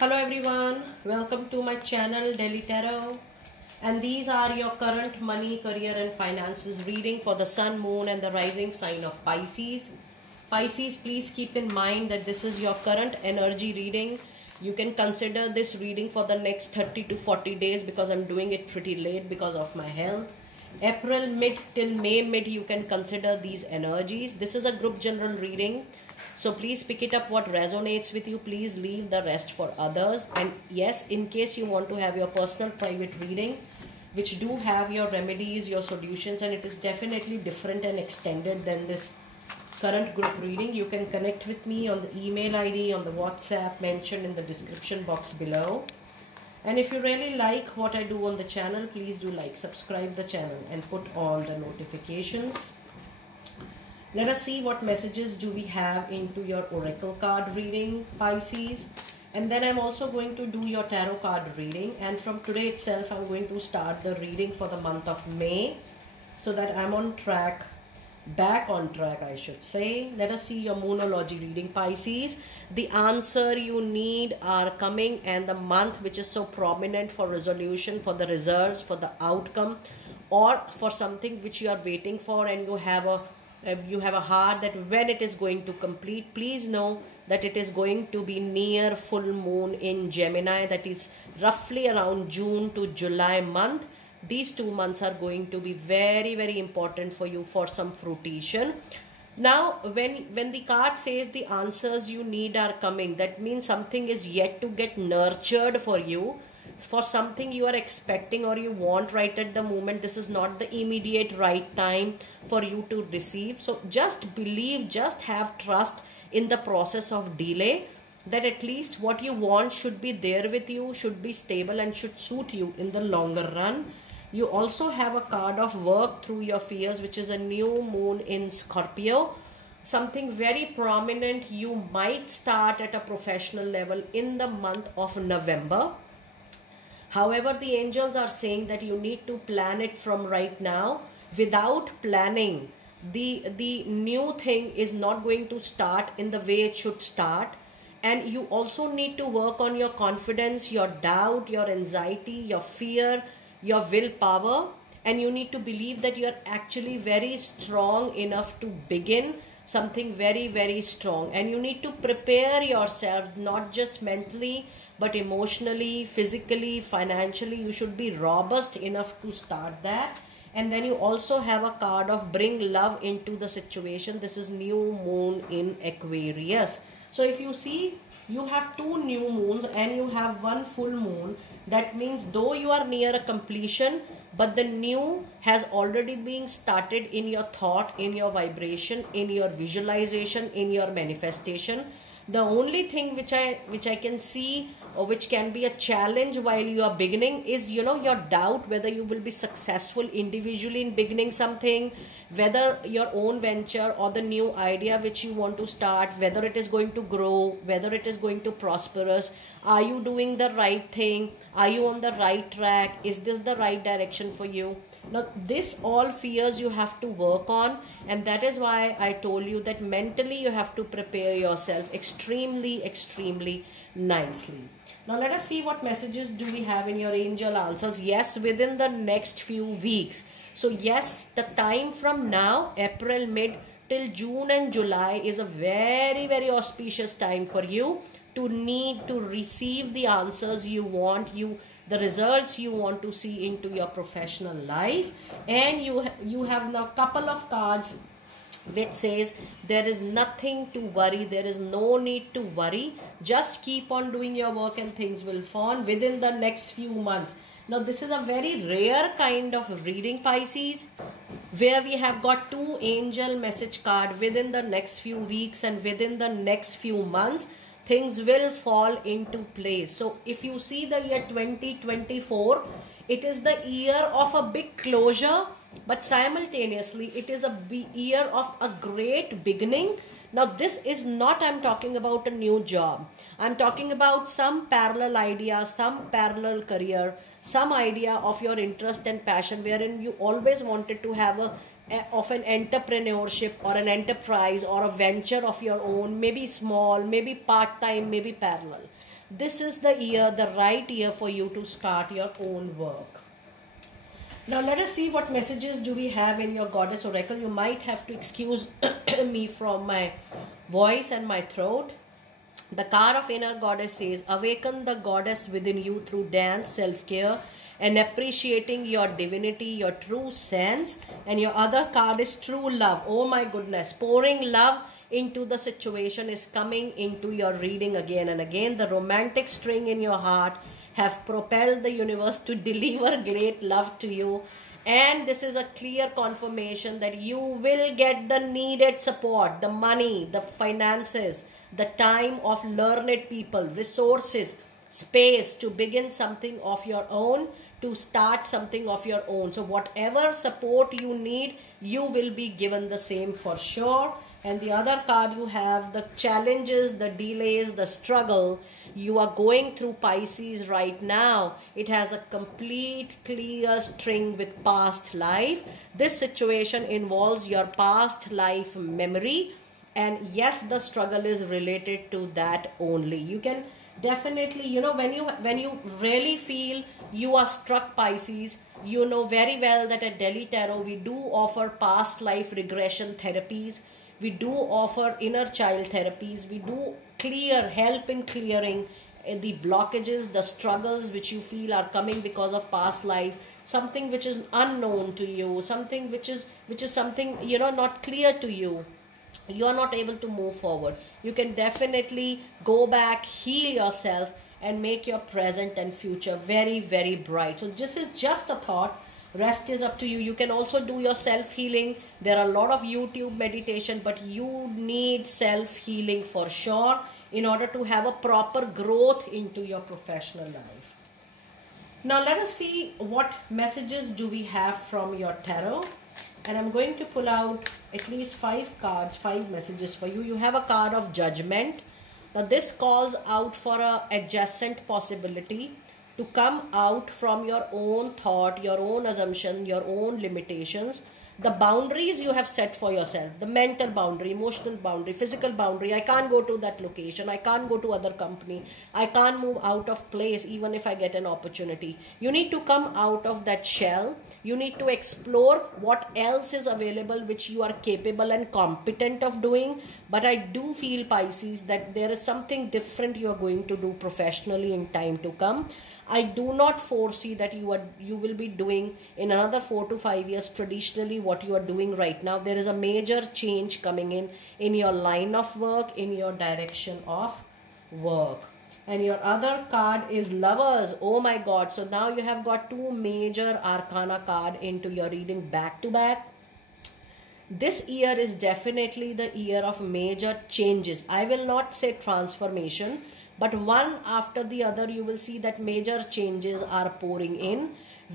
Hello everyone, welcome to my channel Delhi Tarot, and these are your current money, career and finances reading for the sun, moon and the rising sign of Pisces. Pisces, please keep in mind that this is your current energy reading. You can consider this reading for the next 30 to 40 days because I'm doing it pretty late because of my health. April mid till May mid, you can consider these energies. This is a group general reading. So please pick it up what resonates with you. Please leave the rest for others. And yes, in case you want to have your personal private reading, which do have your remedies, your solutions, and it is definitely different and extended than this current group reading, you can connect with me on the email ID, on the WhatsApp mentioned in the description box below. And if you really like what I do on the channel, please do like, subscribe the channel and put on the notifications. Let us see what messages do we have into your oracle card reading, Pisces. And then I'm also going to do your tarot card reading. And from today itself, I'm going to start the reading for the month of May, so that I'm on track, back on track I should say. Let us see your moonology reading, Pisces. The answer you need are coming, and the month which is so prominent for resolution, for the results, for the outcome, or for something which you are waiting for, and you have a heart that when it is going to complete. Please know that it is going to be near full moon in Gemini, that is roughly around June to July month. These 2 months are going to be very, very important for you for some fruition. Now, when the card says the answers you need are coming, that means something is yet to get nurtured for you, for something you are expecting or you want right at the moment. This is not the immediate right time for you to receive. So just believe, just have trust in the process of delay, that at least what you want should be there with you, should be stable and should suit you in the longer run. You also have a card of work through your fears, which is a new moon in Scorpio. Something very prominent you might start at a professional level in the month of November. However, the angels are saying that you need to plan it from right now. Without planning, the new thing is not going to start in the way it should start. And you also need to work on your confidence, your doubt, your anxiety, your fear, your willpower. And you need to believe that you are actually very strong enough to begin something very, very strong. And you need to prepare yourself, not just mentally, but emotionally, physically, financially. You should be robust enough to start that. And then you also have a card of bring love into the situation. This is new moon in Aquarius. So if you see, you have 2 new moons and you have 1 full moon. That means though you are near a completion, but the new has already been started in your thought, in your vibration, in your visualization, in your manifestation. The only thing which I can see, or which can be a challenge while you are beginning, is your doubt whether you will be successful individually in beginning something, whether your own venture or the new idea which you want to start, whether it is going to grow, whether it is going to prosperous. Are you doing the right thing? Are you on the right track? Is this the right direction for you? Now, this all fears you have to work on, and that is why I told you that mentally you have to prepare yourself extremely, extremely nicely. Now, let us see what messages do we have in your angel answers. Yes, within the next few weeks. So, yes, the time from now, April mid till June and July, is a very, very auspicious time for you to need to receive the answers you want, the results you want to see into your professional life. And you have now a couple of cards which says there is nothing to worry, there is no need to worry, just keep on doing your work and things will fall within the next few months. Now, this is a very rare kind of reading, Pisces, where we have got 2 angel message card within the next few weeks and within the next few months. Things will fall into place. So if you see the year 2024, it is the year of a big closure, but simultaneously it is a year of a great beginning. Now, this is not, I'm talking about a new job. I'm talking about some parallel idea, some parallel career, some idea of your interest and passion, wherein you always wanted to have of an entrepreneurship or an enterprise or a venture of your own, maybe small, maybe part-time, maybe parallel. this is the year, the right year for you to start your own work. Now let us see what messages do we have in your Goddess Oracle. You might have to excuse me from my voice and my throat. The card of Inner Goddess says, awaken the goddess within you through dance, self-care, and appreciating your divinity, your true sense. And your other card is true love. Oh my goodness, pouring love into the situation is coming into your reading again and again. The romantic string in your heart have propelled the universe to deliver great love to you. And this is a clear confirmation that you will get the needed support, the money, the finances, the time of learned people, resources, space to begin something of your own, to start something of your own. So whatever support you need, you will be given the same for sure. And the other card you have the challenges, the delays, the struggle you are going through, Pisces, right now. It has a complete clear string with past life. This situation involves your past life memory. And yes, the struggle is related to that only. You can definitely, you know, when you really feel you are struck, Pisces, you know very well that at Delhi Tarot we do offer past life regression therapies. We do offer inner child therapies. We do help in clearing the blockages, the struggles which you feel are coming because of past life, something which is unknown to you, something which is something, you know, not clear to you. You are not able to move forward. You can definitely go back, heal yourself, and make your present and future very, very bright. So this is just a thought. Rest is up to you. You can also do your self-healing. There are a lot of YouTube meditation, but you need self-healing for sure in order to have a proper growth into your professional life. Now let us see what messages do we have from your tarot. And I'm going to pull out at least 5 cards, 5 messages for you. You have a card of Judgment. Now this calls out for a adjacent possibility to come out from your own thought, your own assumption, your own limitations, the boundaries you have set for yourself, the mental boundary, emotional boundary, physical boundary. I can't go to that location. I can't go to other company. I can't move out of place even if I get an opportunity. You need to come out of that shell. You need to explore what else is available which you are capable and competent of doing. But I do feel, Pisces, that there is something different you are going to do professionally in time to come. I do not foresee that you will be doing in another 4 to 5 years traditionally what you are doing right now. There is a major change coming in your line of work, in your direction of work. And your other card is Lovers. Oh my God. So now you have got 2 major arcana card into your reading back to back. This year is definitely the year of major changes. I will not say transformation, but one after the other you will see that major changes are pouring in.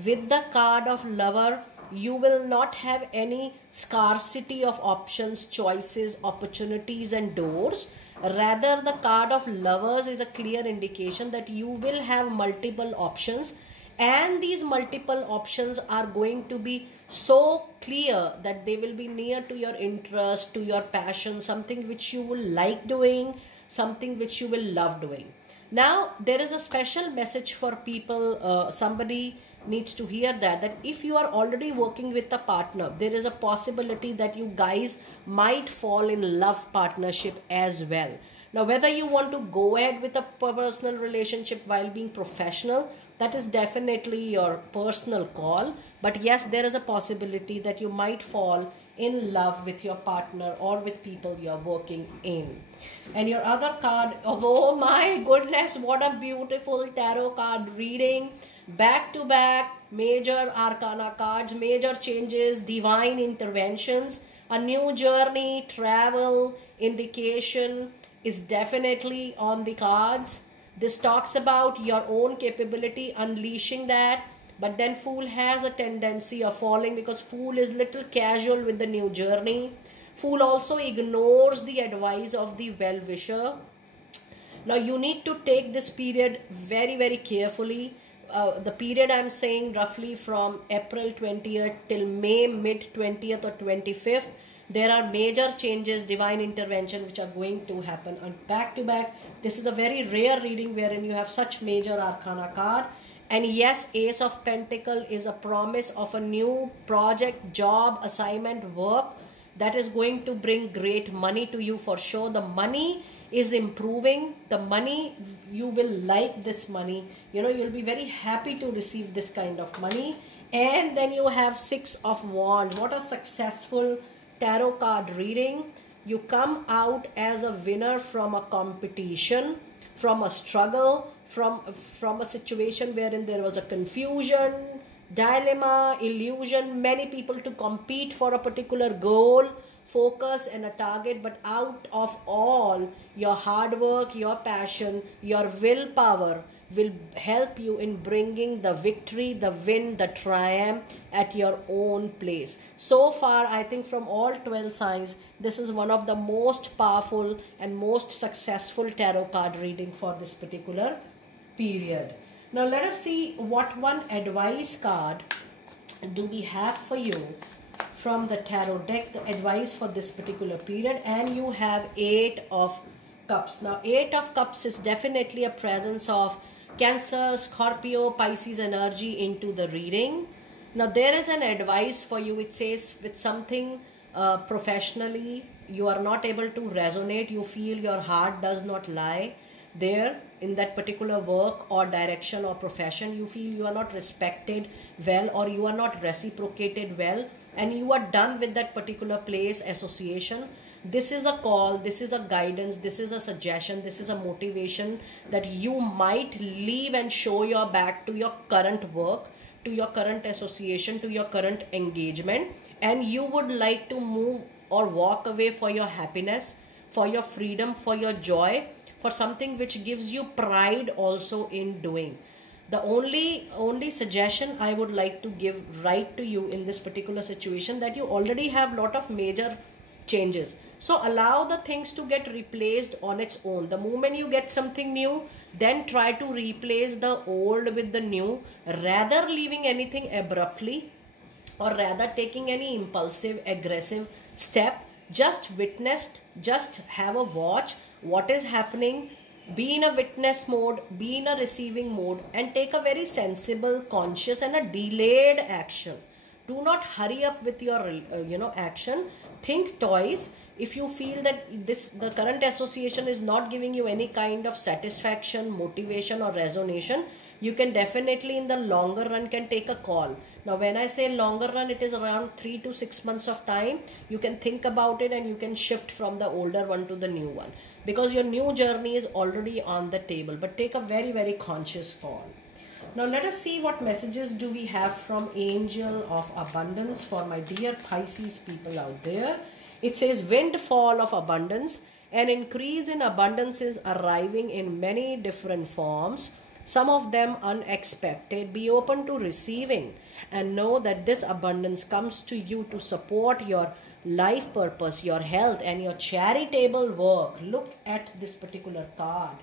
With the card of Lover, you will not have any scarcity of options, choices, opportunities and doors. Rather, the card of Lovers is a clear indication that you will have multiple options, and these multiple options are going to be so clear that they will be near to your interest, to your passion, something which you will like doing, something which you will love doing. Now, there is a special message for people. Somebody needs to hear that if you are already working with a partner, there is a possibility that you guys might fall in love partnership as well. Now, whether you want to go ahead with a personal relationship while being professional, that is definitely your personal call. But yes, there is a possibility that you might fall in love with your partner or with people you are working in. And your other card, oh my goodness, what a beautiful tarot card reading. Back to back, major arcana cards, major changes, divine interventions, a new journey, travel, indication is definitely on the cards. This talks about your own capability, unleashing that. But then Fool has a tendency of falling because Fool is little casual with the new journey. Fool also ignores the advice of the well-wisher. Now you need to take this period very, very carefully. The period I'm saying roughly from April 20th till May mid 20th or 25th. There are major changes, divine intervention which are going to happen on back to back. This is a very rare reading wherein you have such major arcana card. And yes, Ace of Pentacle is a promise of a new project, job, assignment, work that is going to bring great money to you for sure. The money is improving. The money, you will like this money. You know, you'll be very happy to receive this kind of money. And then you have Six of Wands. What a successful tarot card reading. You come out as a winner from a competition, from a struggle, from a situation wherein there was a confusion, dilemma, illusion, many people to compete for a particular goal, focus and a target. But out of all, your hard work, your passion, your willpower will help you in bringing the victory, the win, the triumph at your own place. So far, I think from all 12 signs, this is one of the most powerful and most successful tarot card reading for this particular period. Now let us see what one advice card do we have for you from the tarot deck, the advice for this particular period. And you have Eight of Cups. Now Eight of Cups is definitely a presence of Cancer, Scorpio, Pisces energy into the reading. Now there is an advice for you. It says with something professionally you are not able to resonate, you feel your heart does not lie there in that particular work or direction or profession, you feel you are not respected well or you are not reciprocated well, and you are done with that particular place, association. This is a call, this is a guidance, this is a suggestion, this is a motivation that you might leave and show your back to your current work, to your current association, to your current engagement, and you would like to move or walk away for your happiness, for your freedom, for your joy, for something which gives you pride also in doing. The only suggestion I would like to give right to you in this particular situation, that you already have lot of major changes. So allow the things to get replaced on its own. The moment you get something new, then try to replace the old with the new, rather leaving anything abruptly or rather taking any impulsive, aggressive step. Just witness, just have a watch what is happening, be in a witness mode, be in a receiving mode, and take a very sensible, conscious and a delayed action. Do not hurry up with your action. Think twice. If you feel that the current association is not giving you any kind of satisfaction, motivation or resonation, you can definitely in the longer run can take a call. Now when I say longer run, it is around 3 to 6 months of time. You can think about it and you can shift from the older one to the new one, because your new journey is already on the table. But take a very, very conscious call. Now let us see what messages do we have from Angel of Abundance for my dear Pisces people out there. It says windfall of abundance. An increase in abundance is arriving in many different forms, some of them unexpected. Be open to receiving and know that this abundance comes to you to support your life purpose, your health and your charitable work. Look at this particular card.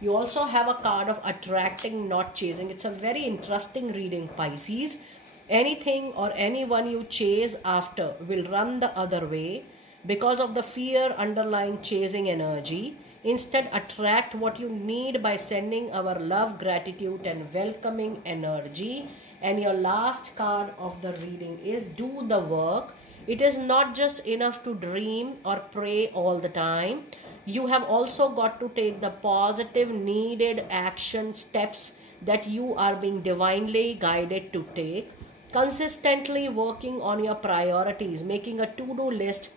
You also have a card of attracting, not chasing. It's a very interesting reading, Pisces. Anything or anyone you chase after will run the other way because of the fear underlying chasing energy. Instead, attract what you need by sending our love, gratitude and welcoming energy. And your last card of the reading is do the work. It is not just enough to dream or pray all the time. You have also got to take the positive needed action steps that you are being divinely guided to take. Consistently working on your priorities, making a to-do list,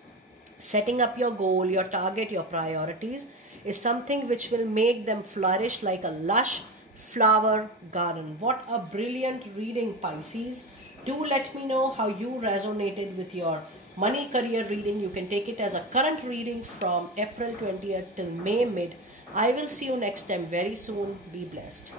setting up your goal, your target, your priorities is something which will make them flourish like a lush flower garden. What a brilliant reading, Pisces. Do let me know how you resonated with your money career reading. You can take it as a current reading from April 20th till May mid. I will see you next time very soon. Be blessed.